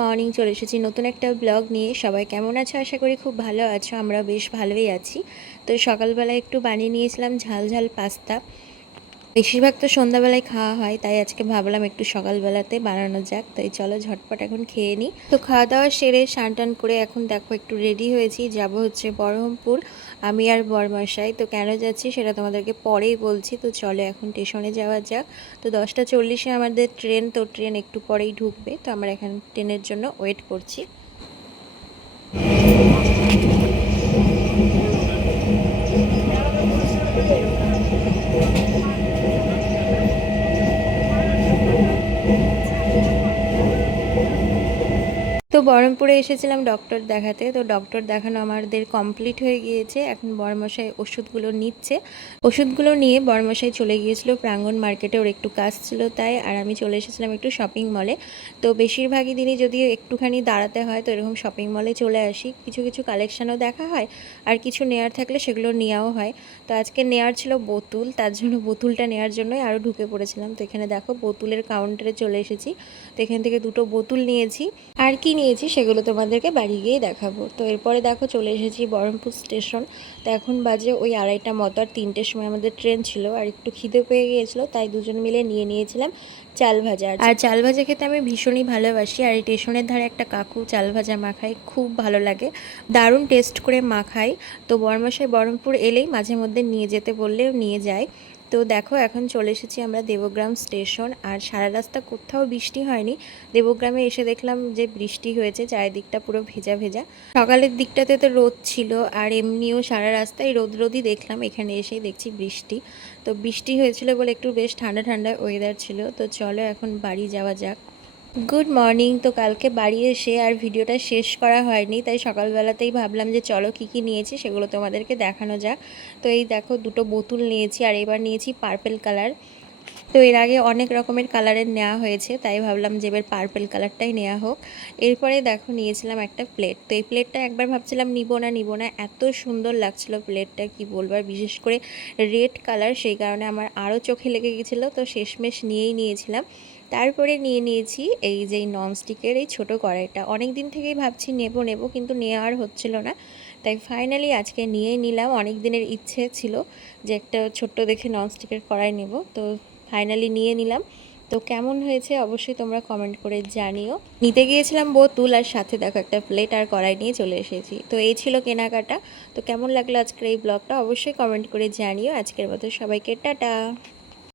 Morning, চলে এসেছি নতুন একটা ব্লগ নিয়ে। সবাই কেমন আছো? আশা করি খুব ভালো আছো। আমরা বেশ ভালোই আছি। তো সকালবেলা একটু বানিয়ে নিয়েছিলাম ঝাল ঝাল পাস্তা। বেশিরভাগ তো সন্ধ্যাবেলায় খাওয়া হয়, তাই আজকে ভাবলাম একটু সকালবেলাতে বানানো যাক। তাই চলো ঝটপট এখন খেয়ে নিই। তো খাওয়া দাওয়া সেরে স্নান টান করে এখন দেখো একটু রেডি হয়েছি, যাব হচ্ছে বহরমপুর। আমি আর বরমশাই। তো কেন যাচ্ছি সেটা তোমাদেরকে পরেই বলছি। তো চলো এখন স্টেশনে যাওয়া যাক। তো 10টা 40-এ আমাদের ট্রেন, তো ট্রেন একটু পরেই ঢুকবে। তো আমরা এখানে ট্রেনের জন্য ওয়েট করছি। তো বহরমপুরে এসেছিলাম ডক্টর দেখাতে। তো ডক্টর দেখানো আমাদের কমপ্লিট হয়ে গিয়েছে। এখন বরমশাই ওষুধগুলো নিচ্ছে। ওষুধগুলো নিয়ে বরমশাই চলে গিয়েছিল প্রাঙ্গণ মার্কেটে, ওর একটু কাজ ছিল তাই। আর আমি চলে এসেছিলাম একটু শপিং মলে। তো বেশিরভাগই দিনই যদিও একটুখানি দাঁড়াতে হয়, তো এরকম শপিং মলে চলে আসি। কিছু কিছু কালেকশানও দেখা হয়, আর কিছু নেয়ার থাকলে সেগুলো নেওয়াও হয়। তো আজকে নেয়ার ছিল বোতল, তার জন্য বোতলটা নেওয়ার জন্যই আরও ঢুকে পড়েছিলাম। তো এখানে দেখো বোতলের কাউন্টারে চলে এসেছি। তো এখান থেকে দুটো বোতল নিয়েছি। আর কি নিয়েছি সেগুলো তোমাদেরকে বাড়ি গিয়েই দেখাবো। তো এরপরে দেখো চলে এসেছি বহরমপুর স্টেশন। তো এখন বাজে ওই 2:30 মতো, আর 3টের সময় আমাদের ট্রেন ছিল। আর একটু খিদে পেয়ে গিয়েছিলো, তাই দুজন মিলে নিয়েছিলাম চাল ভাজা। আর চাল ভাজা খেতে আমি ভীষণই ভালোবাসি। আর এই স্টেশনের ধারে একটা কাকু চাল ভাজা মাখায়, খুব ভালো লাগে, দারুণ টেস্ট করে মাখায়। তো বরমশাই বহরমপুর এলেই মাঝে মধ্যে নিয়ে যেতে বললেও নিয়ে যায়। তো দেখো এখন চলে এসেছি আমরা দেবগ্রাম স্টেশন। আর সারা রাস্তা কোথাও বৃষ্টি হয়নি। দেবগ্রামে এসে দেখলাম যে বৃষ্টি হয়েছে, চারিদিকটা পুরো ভেজা ভেজা। সকালের দিকটাতে তো রোদ ছিল, আর এমনিও সারা রাস্তায় রোদ রোদই দেখলাম। এখানে এসেই দেখছি বৃষ্টি। তো বৃষ্টি হয়েছিল বলে একটু বেশ ঠান্ডা ঠান্ডা ওয়েদার ছিল। তো চলো এখন বাড়ি যাওয়া যাক। Good morning. তো কালকে বাড়ি এসে আর ভিডিওটা শেষ করা হয়নি, তাই সকালবেলাতেই ভাবলাম যে চলো কী কী নিয়েছি সেগুলো তোমাদেরকে দেখানো যাক। তো এই দেখো দুটো বোতল নিয়েছি, আর এবার নিয়েছি পার্পেল কালার। তো এর আগে অনেক রকমের কালারের নেওয়া হয়েছে, তাই ভাবলাম যে এবার পার্পেল কালারটাই নেওয়া হোক। এরপরে দেখো নিয়েছিলাম একটা প্লেট। তো এই প্লেটটা একবার ভাবছিলাম নিব না, এত সুন্দর লাগছিল প্লেটটা, কি বলবো। আর বিশেষ করে রেড কালার, সেই কারণে আমার আরও চোখে লেগে গেছিলো। তো শেষমেশ নিয়েছিলাম। তারপরে নিয়েছি এই যে ননস্টিকের এই ছোটো কড়াইটা। অনেক দিন থেকেই ভাবছি নেব কিন্তু নেওয়া আর হচ্ছিল না, তাই ফাইনালি আজকে নিয়েই নিলাম। অনেক দিনের ইচ্ছে ছিল যে একটা ছোট্ট দেখে ননস্টিকের কড়াই নেব, তো ফাইনালি নিয়ে নিলাম। তো কেমন হয়েছে অবশ্যই তোমরা কমেন্ট করে জানিও। নিতে গিয়েছিলাম বোতল, আর সাথে দেখো একটা প্লেট আর কড়াই নিয়ে চলে এসেছি। তো এই ছিল কেনাকাটা। তো কেমন লাগলো আজকের এই ব্লগটা অবশ্যই কমেন্ট করে জানিও। আজকের মতো সবাইকে টাটা।